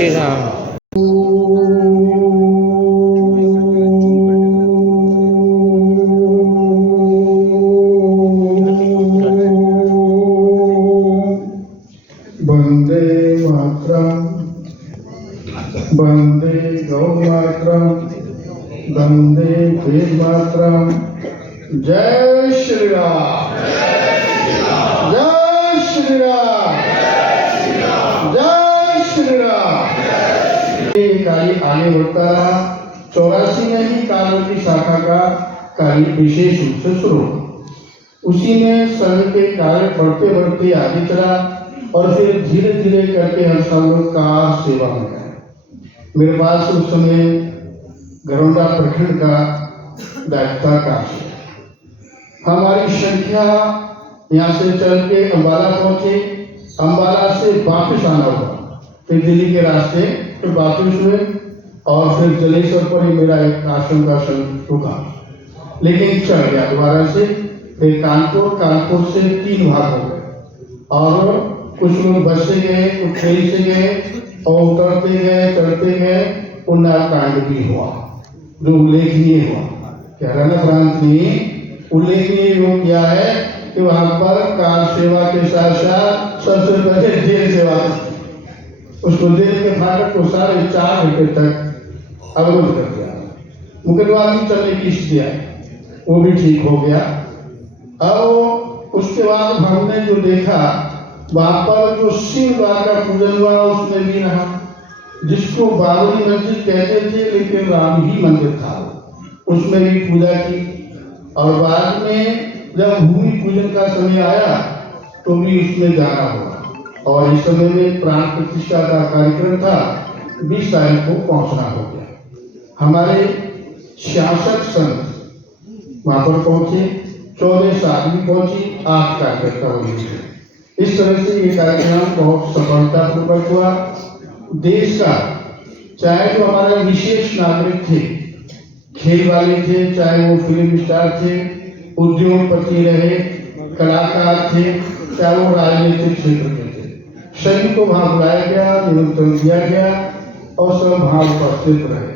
श्री राम। वंदे मातरम, वंदे गौ मातरम, वंदे वेद मातरम। जय श्री राम, जय श्री राम, जय श्री राम। ये कार्य आगे बढ़ता रहा। 84 में ही कालवती शाखा का कार्य विशेष रूप से शुरू हुआ। उसी में संघ के कार्य बढ़ते बढ़ते आगे चला और फिर धीरे धीरे करके हम सब लोग कार सेवा में गए। मेरे पास उस समय गरौंडा प्रखंड का दायित्व कार से हमारी संख्या यहाँ से चल के अम्बाला पहुंचे। अम्बाला से वापस आना हुआ, फिर दिल्ली के रास्ते फिर वापस हुए और फिर जलेश्वर पर ही मेरा एक आश्रम का संघ रुका, लेकिन चढ़ गया दोबारा से। फिर कानपुर से 3 भाग हो गए और कुछ लोग बस से गए, कुछ ट्रेन से गए और उतरते गए चढ़ते गए। पुण्यकांड भी हुआ जो उल्लेखनीय हुआ। क्या रण प्रांत में उल्लेखनीय योग क्या है कि वहां पर कार सेवा के साथ साथ सबसे पहले जेल सेवा, उसको जेल के फाटक को 4.5 घंटे तक अवरुद्ध कर दिया। मुकदमा भी चलने की स्थिति आई, वो भी ठीक हो गया। और उसके बाद हमने जो देखा वहां पर जो शिव का पूजन हुआ उसमें भी रहा, जिसको बाबरी मस्जिद कहते थे लेकिन राम ही मंदिर था, उसमें भी पूजा की। और बाद में जब भूमि पूजन का समय आया तो भी उसमें जाना हुआ और इस समय में प्राण प्रतिष्ठा का कार्यक्रम था। 20 तारीख को पहुंचना हो गया। हमारे 66 संत वहां पर पहुंचे, 14 साधवी पहुंची, 8 कार्यकर्ता हुए। इस तरह से ये कार्यक्रम बहुत सफलतापूर्वक हुआ। देश का चाहे तो हमारे विशेष नागरिक थे, खेल वाले थे, चाहे वो फिल्म स्टार थे, उद्योगपति रहे, कलाकार थे, चाहे वो राजनीतिक क्षेत्र के थे, सभी को वहां बुलाया गया, निमंत्रण दिया गया और सब वहां उपस्थित रहे।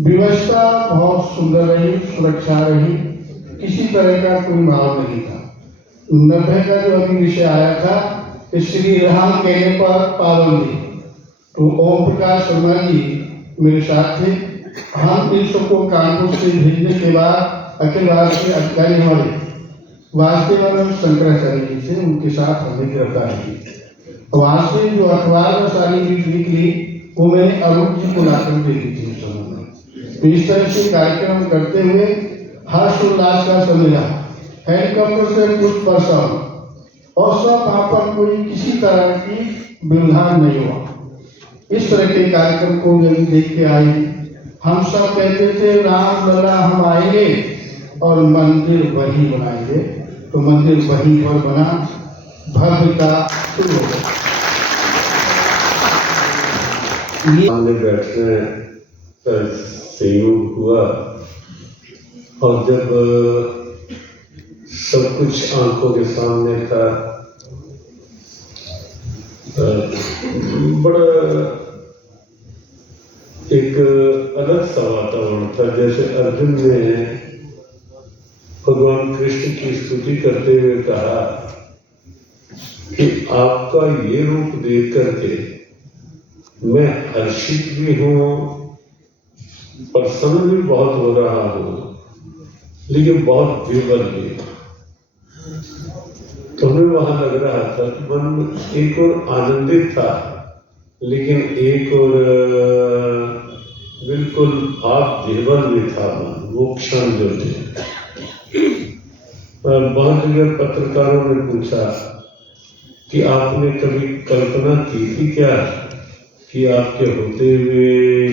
व्यवस्था बहुत सुंदर रही, सुरक्षा रही, किसी तरह का कोई माहौल नहीं था। 90 का जो अभी विषय आया था कि श्री राम कहने पर पाबंदी, तो ओम प्रकाश शर्मा जी मेरे साथ थे। हम इन सबको कानपुर से भेजने के बाद अखिल भारतीय अधिकारी हमारे वासुदेवानंद शंकराचार्य जी थे, उनके साथ हमने गिरफ्तार की। वहां से जो अखबार में सारी निकली वो मैंने अरुण जी को लाकर दे दी थी। तो इस तरह से कार्यक्रम करते हुए हर्षोल्लास का समय रहा। हेलीकॉप्टर से कुछ पर्सन और सब वहां पर कोई किसी तरह की व्यवधान नहीं हुआ। इस तरह के कार्यक्रम को यदि देख के आए, हम सब कहते थे राम लला हम आएंगे और मंदिर वही बनाएंगे, तो मंदिर वही पर बना, भव्यता शुरू हो गई। सामने बैठने का संयोग हुआ और जब सब कुछ आंखों के सामने था, बड़ा एक अलग सा वातावरण था। जैसे अर्जुन ने भगवान कृष्ण की स्तुति करते हुए कहा कि आपका ये रूप देख करके मैं हर्षित भी हूँ, प्रसन्न भी बहुत हो रहा हूँ, लेकिन बहुत विवल भी। तो हमें वहां लग रहा था कि मन एक और आनंदित था, लेकिन एक और बिल्कुल भाव विह्वल में था मन, वो क्षण जो थे। बहुत जगह पत्रकारों ने पूछा कि आपने कभी कल्पना की थी क्या कि आपके होते हुए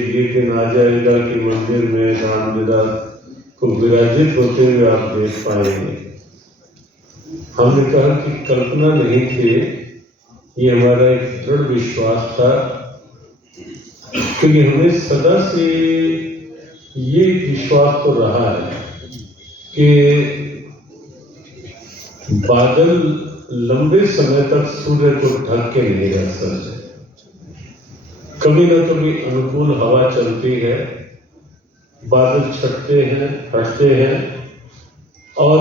ये दिन आ जाएगा कि मंदिर में रामलीला को विराजित होते हुए आप देख पाएंगे? हमने कहा कि कल्पना नहीं थी, ये हमारा एक दृढ़ विश्वास था, क्योंकि हमें सदा से ये विश्वास तो रहा है कि बादल लंबे समय तक सूर्य को ढक के नहीं रख सकते। कभी न कभी अनुकूल हवा चलती है, बादल छटते हैं, हटते हैं और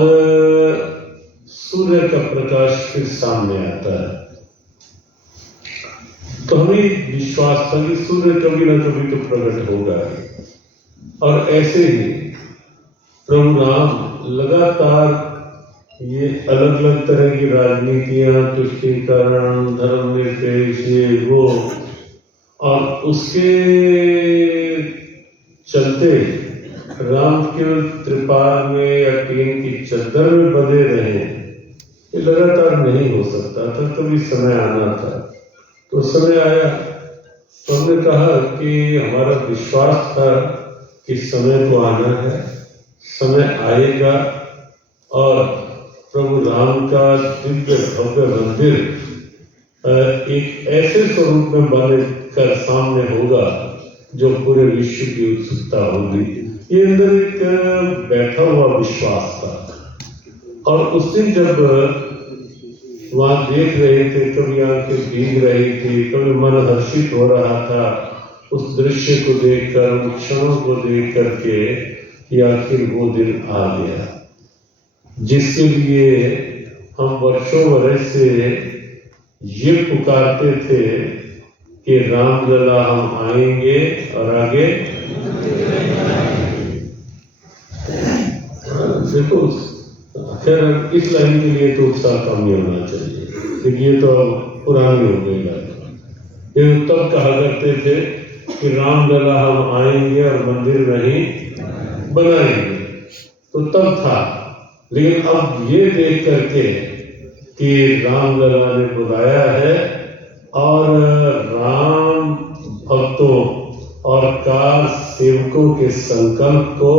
सूर्य का प्रकाश फिर सामने आता है। तो हमें विश्वास था कि सूर्य कभी न कभी तो प्रकट होगा और ऐसे ही प्रभु राम लगातार ये अलग अलग तरह की राजनीतियां, तुष्टीकरण, धर्मनिरपेक्ष, ये वो, और उसके चलते राम केवल त्रिपाल में या टीन की चद्दर में बंधे रहे, ये लगातार नहीं हो सकता था। कभी समय आना था, तो समय आया तो हमने कहा कि हमारा विश्वास था कि समय तो आना है, समय आएगा और प्रभु राम का दिव्य भव्य मंदिर एक ऐसे स्वरूप में बनकर सामने होगा जो पूरे विश्व की उत्सुकता होगी। ये अंदर एक बैठा हुआ विश्वास था। और उस दिन जब वहां देख रहे थे, कभी आंखें भीग रही थी, कभी मन हर्षित हो रहा था उस दृश्य को देखकर, उन क्षणों को देख करके कि आखिर वो दिन आ गया जिसके लिए हम वर्षों वर्ष से ये पुकारते थे कि राम लला हम आएंगे और आगे देखो। खैर इस लाइन के लिए तो उत्साह कम नहीं होना चाहिए क्योंकि ये तो पुरानी हो गई बात। ये तब कहा करते थे कि राम लला हम आएंगे और मंदिर नहीं बनाएंगे, तो तब था। लेकिन अब ये देख करके कि राम लला ने बुलाया है और राम भक्तों और कार सेवकों के संकल्प को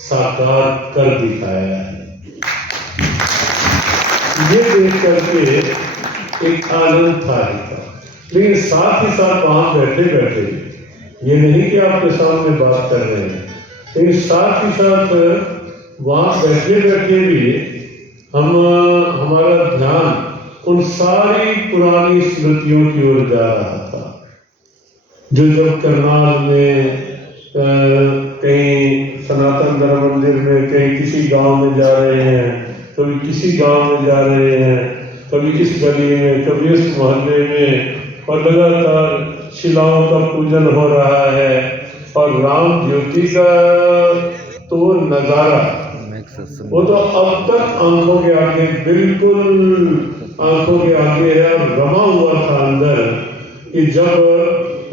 साकार कर दिखाया है, ये देख करके एक आनंद था। लेकिन साथ ही साथ वहां बैठे बैठे, ये नहीं कि आपके सामने बात कर रहे हैं, लेकिन साथ ही साथ वहां बैठे बैठे भी हमारा ध्यान उन सारी पुरानी स्मृतियों की ओर जा रहा था जो जब करनाल में कहीं सनातन धर्म मंदिर में, कहीं किसी गांव में जा रहे हैं, कभी किसी गांव में जा रहे हैं, कभी इस गली में, कभी इस मोहल्ले में, और लगातार शिलाओं का पूजन हो रहा है और राम ज्योति का तो नजारा वो तो अब तक आंखों के आगे, बिल्कुल आंखों के आगे है और रमा हुआ था अंदर कि जब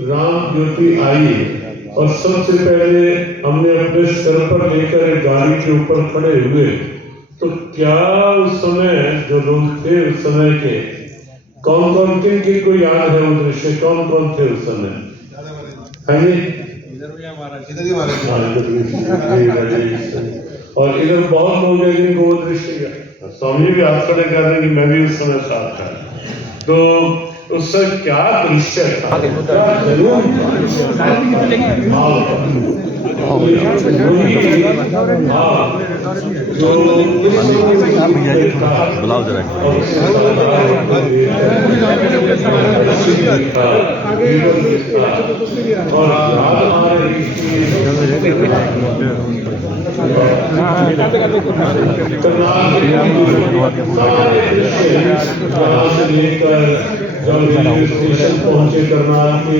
राम ज्योति आई और सबसे पहले हमने अपने सर पर लेकर एक गाड़ी के ऊपर खड़े हुए, तो क्या उस समय जो लोग थे उस समय के कौन कौन किनको याद है वो दृश्य, कौन कौन थे उस समय? और इधर बहुत लोग हैं जिनको वो दृश्य, स्वामी भी हाथ खड़े कर रहे हैं कि मैं भी उस समय साथ था। तो उससे क्या दृश्य था, स्टेशन पहुंचे करनाल के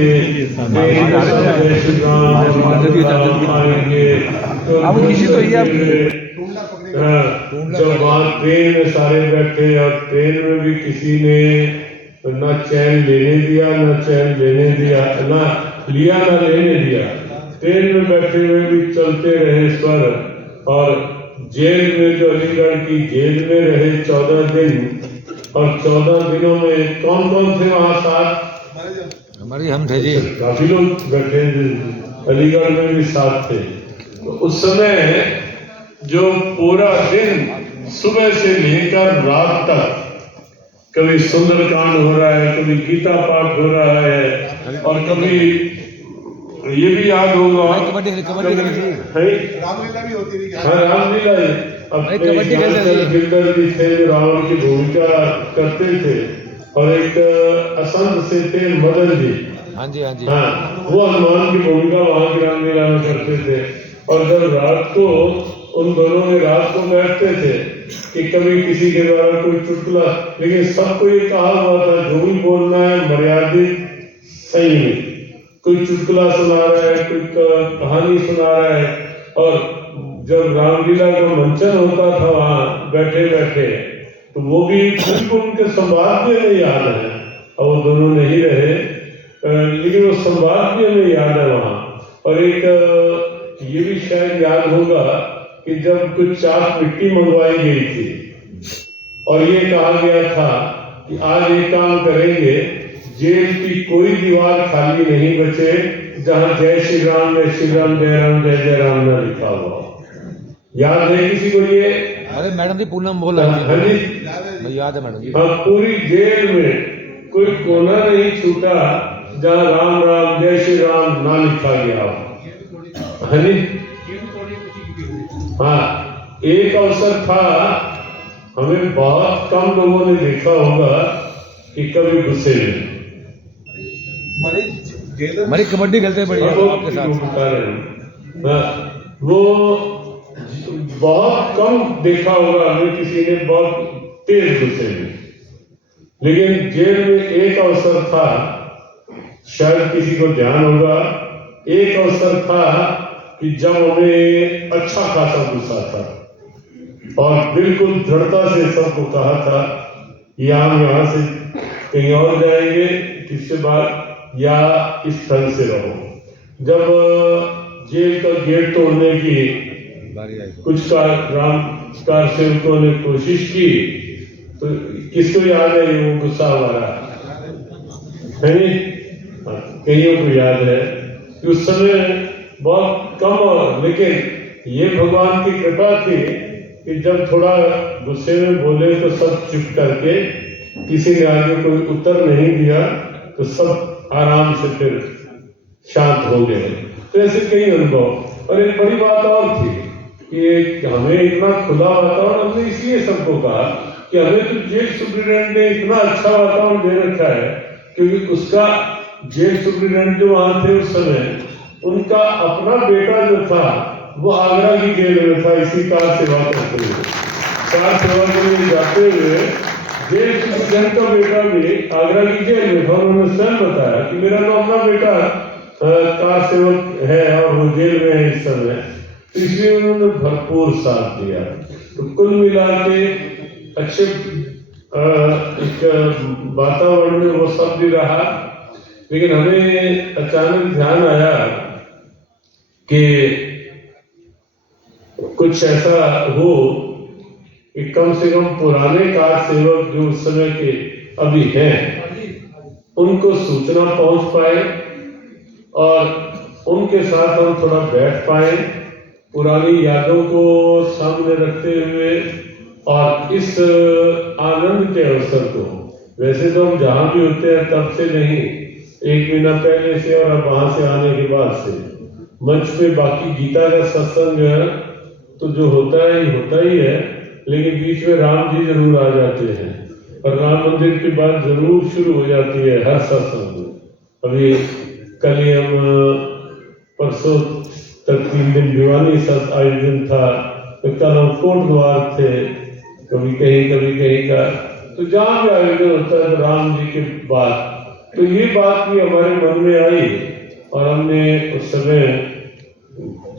जब वहाँ ट्रेन में सारे बैठे और ट्रेन में भी किसी ने न चैन लेने दिया, न चैन लेने दिया, ना लिया ना लेने दिया। ट्रेन में बैठे हुए भी चलते रहे स्वर। और जेल में जो अलीगढ़ की जेल में रहे 14 दिन, और 14 दिनों में कौन कौन थे वहाँ साथ? हमारे हम थे जी, काफी लोग बैठे अलीगढ़ में भी साथ थे। तो उस समय जो पूरा दिन सुबह से लेकर रात तक कभी सुंदरकांड हो रहा है, कभी गीता पाठ हो रहा है, और कभी ये भी याद होगा कबड्डी रामलीला भी होती थी। हाँ, रामलीला गिरधर जी थे रावण की भूमिका करते थे, और एक असंत से थे मदन जी हाँ जी हाँ जी। हाँ, वो हनुमान की भूमिका वहां की रामलीला में करते थे। और जब रात को उन दोनों ने रात को बैठते थे कि कभी किसी के द्वारा कोई चुटकुला, लेकिन सबको ये कहा हुआ था जो भी बोलना है मर्यादित सही में, कोई चुटकुला सुना रहा है, कोई कहानी सुना रहा है। और जब रामलीला का मंचन होता था वहां बैठे बैठे, तो वो भी बिल्कुल उनके संवाद भी हमें याद है। और वो दोनों नहीं रहे, लेकिन वो संवाद भी हमें याद है वहां। और एक ये भी शायद याद होगा कि जब कुछ चाक मिट्टी मंगवाई गई थी और ये कहा गया था कि आज एक काम करेंगे, जेल की कोई दीवार खाली नहीं बचे जहां जय श्री राम जय श्री राम जय राम जय जय राम ना लिखा हुआ। याद है किसी को ये? अरे मैडम जी पूनम बोल रहे हाँ जी, हैं, याद है मैडम जी। हाँ, पूरी जेल में कोई कोना नहीं छूटा जहां राम राम जय श्री राम ना लिखा गया हो। हाँ जी, हाँ, एक अवसर था, हमें बहुत कम लोगों ने देखा होगा कि कभी गुस्से में हमारी कबड्डी खेलते बढ़िया आपके साथ। बता रहे हैं, हाँ, वो बहुत कम देखा होगा हमें किसी ने बहुत तेज गुस्से में। लेकिन जेल में एक अवसर था, शायद किसी को ध्यान होगा, एक अवसर था कि जब हमें अच्छा खासा गुस्सा था और बिल्कुल दृढ़ता से सबको कहा था कि हम यहाँ से कहीं और जाएंगे किससे बाद, या इस स्थल से रहो। जब जेल का गेट तोड़ने की कुछ कार सेवकों ने कोशिश की, तो किसको याद है ये वो गुस्सा हमारा है नहीं? कईयों को याद है कि उस समय बहुत कम, लेकिन ये भगवान की कृपा थी कि जब थोड़ा गुस्से में बोले तो सब चुप करके, किसी ने आगे कोई उत्तर नहीं दिया तो सब आराम से फिर शांत हो गए। तो ऐसे कई अनुभव। और एक बड़ी बात और थी कि हमें इतना खुला वातावरण, हमने इसलिए सबको कहा कि हमें तो जेल सुप्रिटेंडेंट ने इतना अच्छा वातावरण दे रखा है, क्योंकि उसका जेल सुप्रिटेंडेंट जो वहां थे उस समय, उनका अपना बेटा जो था वो आगरा की जेल में था, इसी कार सेवा करते हुए, कार सेवा के लिए जाते हुए जेल सुप्रिटेंडेंट का बेटा भी आगरा की जेल में था। उन्होंने स्वयं बताया कि मेरा तो अपना बेटा कार सेवक है और वो जेल में है इस समय, इसलिए उन्होंने भरपूर साथ दिया। तो कुल मिला के अच्छे एक वातावरण में वो सब भी रहा। लेकिन हमें अचानक ध्यान आया कि कुछ ऐसा हो कि कम से कम पुराने कार सेवक जो उस समय के अभी हैं, उनको सूचना पहुंच पाए और उनके साथ हम थोड़ा बैठ पाए, पुरानी यादों को सामने रखते हुए, और इस आनंद के अवसर को, वैसे तो हम जहां भी होते हैं तब से नहीं, एक महीना पहले से और वहां से आने के बाद से मंच पे बाकी गीता का सत्संग तो जो होता ही है, लेकिन बीच में राम जी जरूर आ जाते हैं और राम मंदिर की बात जरूर शुरू हो जाती है हर सत्संग में। अभी कल ही हम परसों तक 3 दिन भिवानी सत्संग आयोजन था, तो कल हम कोट द्वार थे, कभी कहीं का, तो जहाँ भी आयोजन होता है तो राम जी के बाद, तो ये बात भी हमारे मन में आई और हमने उस समय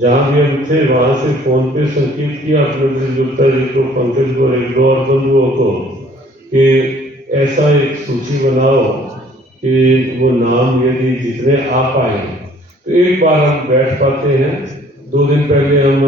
जहाँ भी हम थे वहां से फोन पे संकेत किया अपने गुप्ता जी को, पंकज को, एक दो और बंधुओं को कि ऐसा एक सूची बनाओ कि वो नाम यदि जितने आ पाए तो एक बार हम बैठ पाते हैं। 2 दिन पहले हम